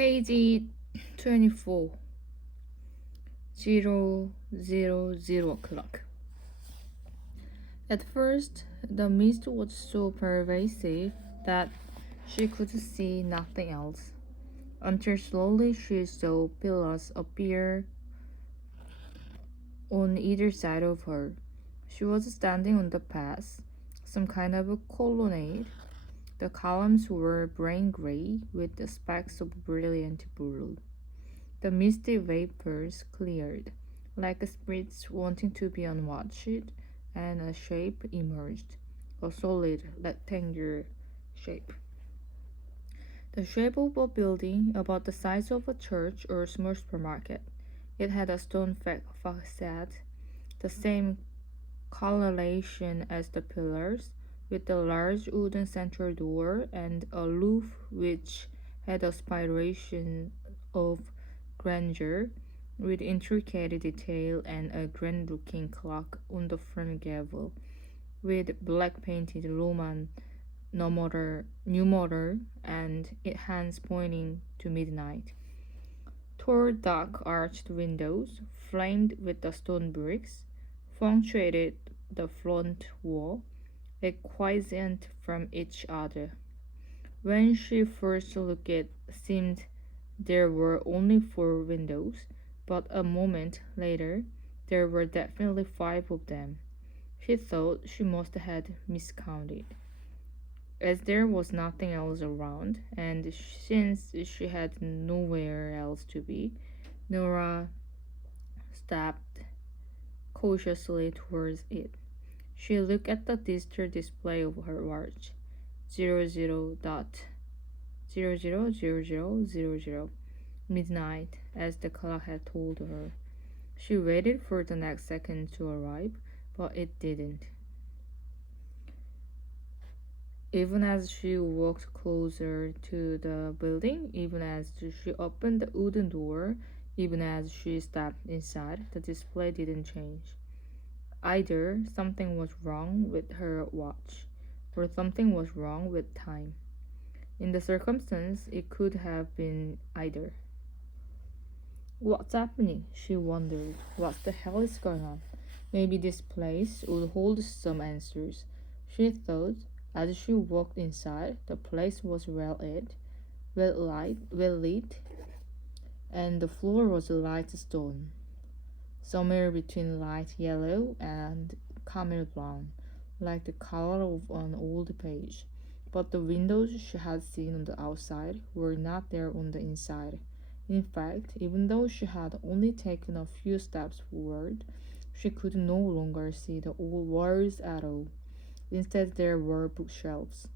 Page 24, 000 o'clock. At first, the mist was so pervasive that she could see nothing else, until slowly she saw pillars appear on either side of her. She was standing on the path, some kind of a colonnade. The columns were brain gray with the specks of brilliant blue. The misty vapors cleared, like spirits wanting to be unwatched, and a shape emerged, a solid rectangular shape. The shape of a building about the size of a church or small supermarket. It had a stone facade, the same coloration as the pillars, with a large wooden central door and a roof which had aspiration of grandeur, with intricate detail and a grand-looking clock on the front gable, with black-painted Roman numeral and its hands pointing to midnight. Tall, dark arched windows, framed with the stone bricks, punctuated the front wall, quiescent from each other. When she first looked it seemed there were only 4 windows, but a moment later there were definitely 5 of them. She thought she must have miscounted, as there was nothing else around, and since she had nowhere else to be, Nora stepped cautiously towards it. She looked at the digital display of her watch. 00.000000 midnight, as the clock had told her. She waited for the next second to arrive, but it didn't. Even as she walked closer to the building, even as she opened the wooden door, even as she stepped inside, the display didn't change. Either something was wrong with her watch, or something was wrong with time. In the circumstance, it could have been either. What's happening? She wondered. What the hell is going on? Maybe this place would hold some answers. She thought as she walked inside. The place was well lit, and the floor was light stone, somewhere between light yellow and camel brown, like the color of an old page. But the windows she had seen on the outside were not there on the inside. In fact, even though she had only taken a few steps forward, she could no longer see the old walls at all. Instead, there were bookshelves,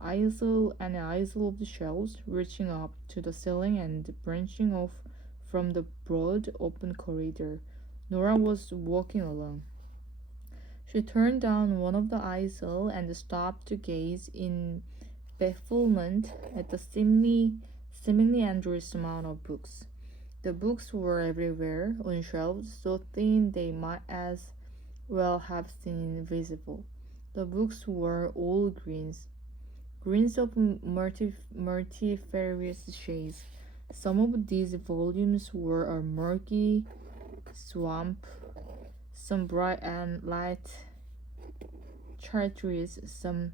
aisle and aisle of the shelves reaching up to the ceiling and branching off from the broad open corridor. Nora was walking along. She turned down one of the aisles and stopped to gaze in bafflement at the seemingly endless amount of books. The books were everywhere, on shelves so thin they might as well have been invisible. The books were all greens of multifarious shades. Some of these volumes were a murky swamp, some bright and light chartreuse, some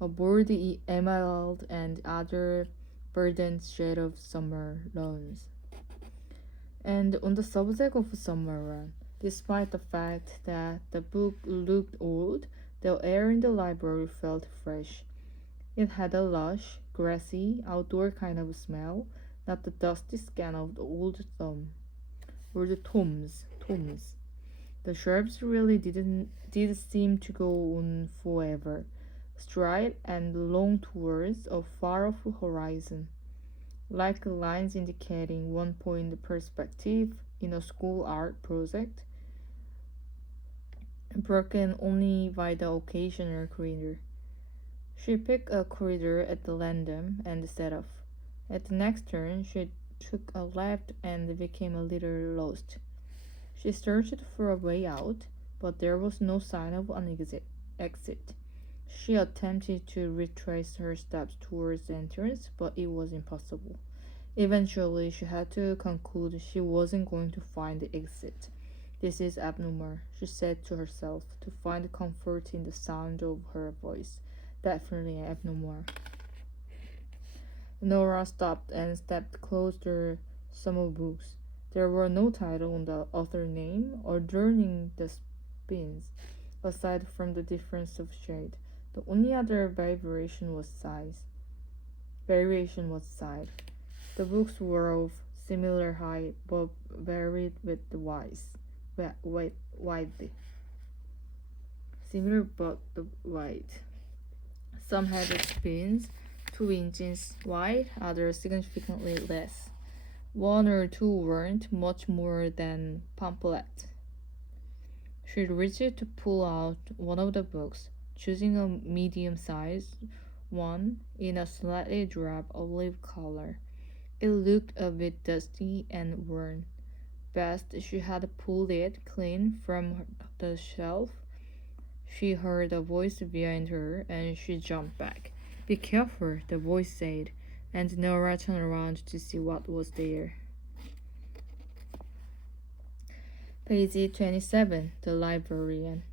a bordeaux emerald, and other verdant shade of summer lawns. And on the subject of summer run, despite the fact that the book looked old, the air in the library felt fresh. It had a lush, grassy, outdoor kind of smell, not the dusty scent of the old thumb or the tomes. The shelves really did seem to go on forever, straight and long towards a far-off horizon, like lines indicating one point perspective in a school art project, broken only by the occasional corridor. She picked a corridor at the random and set off. At the next turn, she took a left and became a little lost. She searched for a way out, but there was no sign of an exit. She attempted to retrace her steps towards the entrance, but it was impossible. Eventually, she had to conclude she wasn't going to find the exit. This is abnormal, she said to herself, to find comfort in the sound of her voice. Definitely abnormal. Nora stopped and stepped closer to some of the books. There were no title on the author name or during the spins, aside from the difference of shade. The only other variation was size. The books were of similar height but varied with the width. Similar but the width. Some had spins 2 inches wide, others significantly less. One or two weren't much more than pamphlets. She reached to pull out one of the books, choosing a medium-sized one in a slightly drab olive color. It looked a bit dusty and worn. Best she had pulled it clean from the shelf. She heard a voice behind her and she jumped back. Be careful, the voice said, and Nora turned around to see what was there. Page 27, the librarian.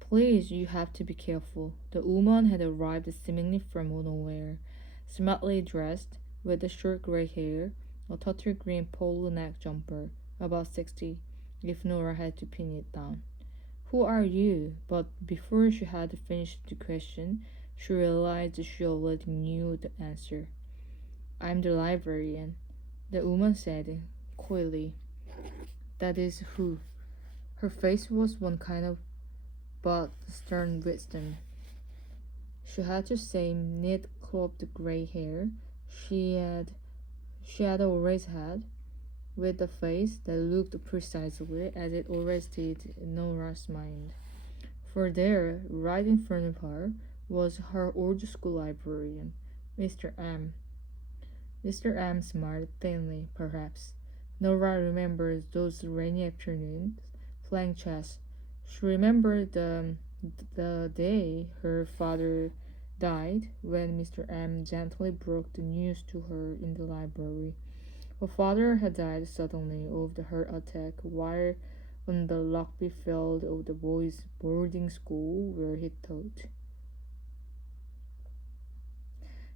Please, you have to be careful. The woman had arrived seemingly from nowhere, smartly dressed, with the short gray hair, a turtle green polo neck jumper, about 60, if Nora had to pin it down. Who are you? But before she had finished the question, she realized she already knew the answer. I'm the librarian, the woman said, coyly. That is who. Her face was one kind of but stern wisdom. She had the same neat cropped gray hair she had always had, with a face that looked precisely as it always did in Nora's mind. For there, right in front of her, was her old school librarian, Mr. M. Mr. M smiled thinly, perhaps. Nora remembered those rainy afternoons playing chess. She remembered the day her father died when Mr. M gently broke the news to her in the library. Her father had died suddenly of the heart attack while on the rugby field of the boys' boarding school where he taught.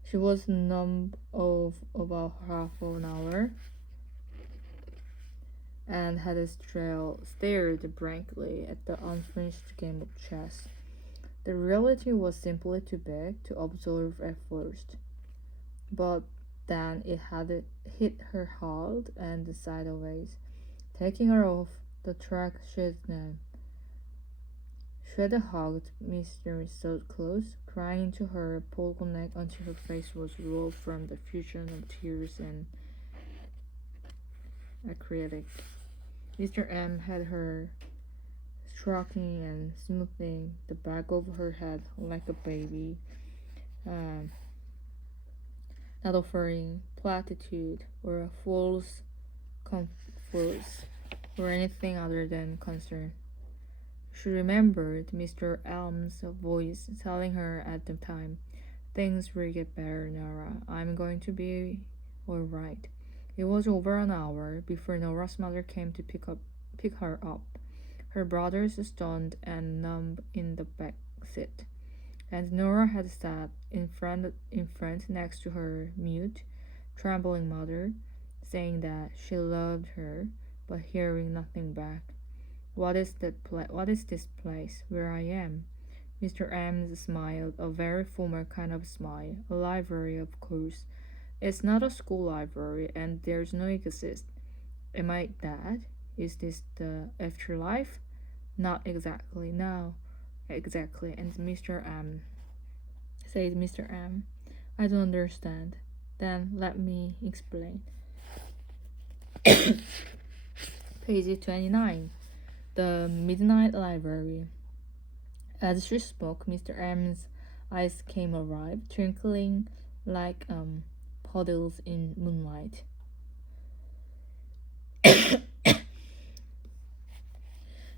She was numb of about half an hour and had stared blankly at the unfinished game of chess. The reality was simply too big to absorb at first, but then it had hit her hard and sideways, taking her off the track she'd known. She had hugged Mr. so close, crying into her polo neck until her face was raw from the fusion of tears and acrylic. Mr. M had her stroking and smoothing the back of her head like a baby, um, not offering platitude or a false comfort or anything other than concern. She remembered Mr. Elm's voice telling her at the time, "Things will get better, Nora. I'm going to be all right." It was over an hour before Nora's mother came to pick her up. Her brothers stunned and numb in the back seat, and Nora had sat in front next to her mute, trembling mother, saying that she loved her, but hearing nothing back. What is this place where I am? Mr. M smiled, a very formal kind of smile. A library, of course. It's not a school library, and there's no exist. Am I dead? Is this the afterlife? Not exactly, no. Exactly, and said Mr. M. I don't understand. Then let me explain. Page 29. The Midnight Library. As she spoke, Mr. M's eyes came alive, twinkling like puddles in moonlight.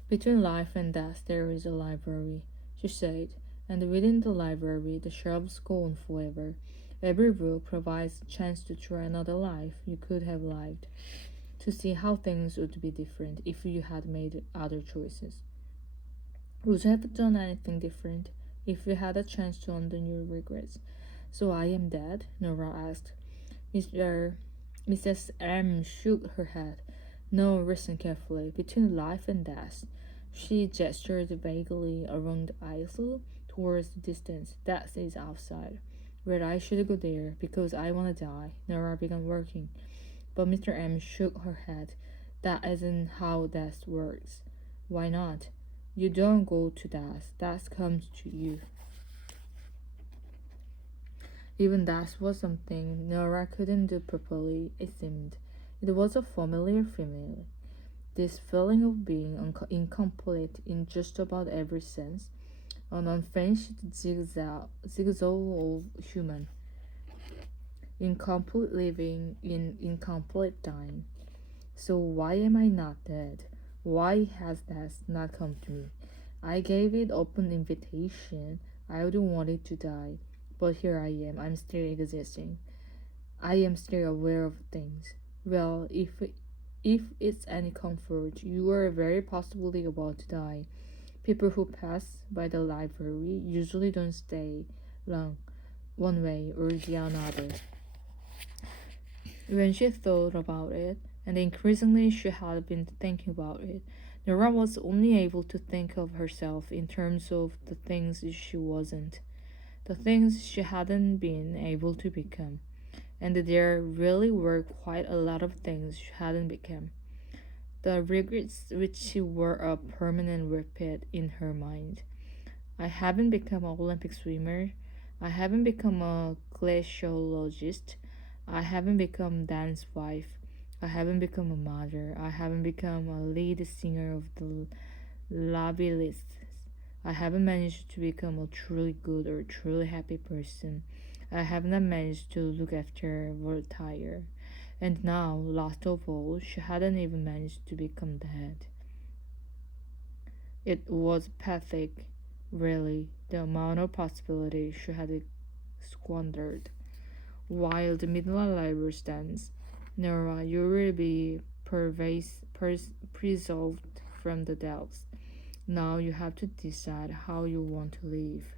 Between life and death there is a library, she said, and within the library the shelves go on forever. Every book provides a chance to try another life you could have lived, to see how things would be different if you had made other choices. Would you have done anything different if you had a chance to undo your regrets? So I am dead? Nora asked. Mr. Mrs. M shook her head. No, listen carefully. Between life and death. She gestured vaguely around the aisle towards the distance. Death is outside. Where I should go there because I want to die. Nora began working. But Mr. M shook her head. That isn't how death works. Why not? You don't go to death. Death comes to you. Even that was something Nora couldn't do properly, it seemed. It was a familiar feeling. This feeling of being incomplete in just about every sense, an unfinished zigzag of human, incomplete living in incomplete dying. So why am I not dead? Why has death not come to me? I gave it open invitation. I wouldn't want it to die. But here I am. I'm still existing. I am still aware of things. Well, if it's any comfort, you are very possibly about to die. People who pass by the library usually don't stay long, one way or the other. When she thought about it, and increasingly she had been thinking about it, Nora was only able to think of herself in terms of the things she wasn't, the things she hadn't been able to become. And there really were quite a lot of things she hadn't become. The regrets which were a permanent repeat in her mind. I haven't become an Olympic swimmer. I haven't become a glaciologist. I haven't become Dan's wife. I haven't become a mother. I haven't become a lead singer of the Lobbyists. I haven't managed to become a truly good or truly happy person. I have not managed to look after Voltaire. And now, last of all, she hadn't even managed to become dead. It was pathetic, really, the amount of possibilities she had squandered. While the midnight library stands, Nora, you will be preserved from the depths. Now you have to decide how you want to live.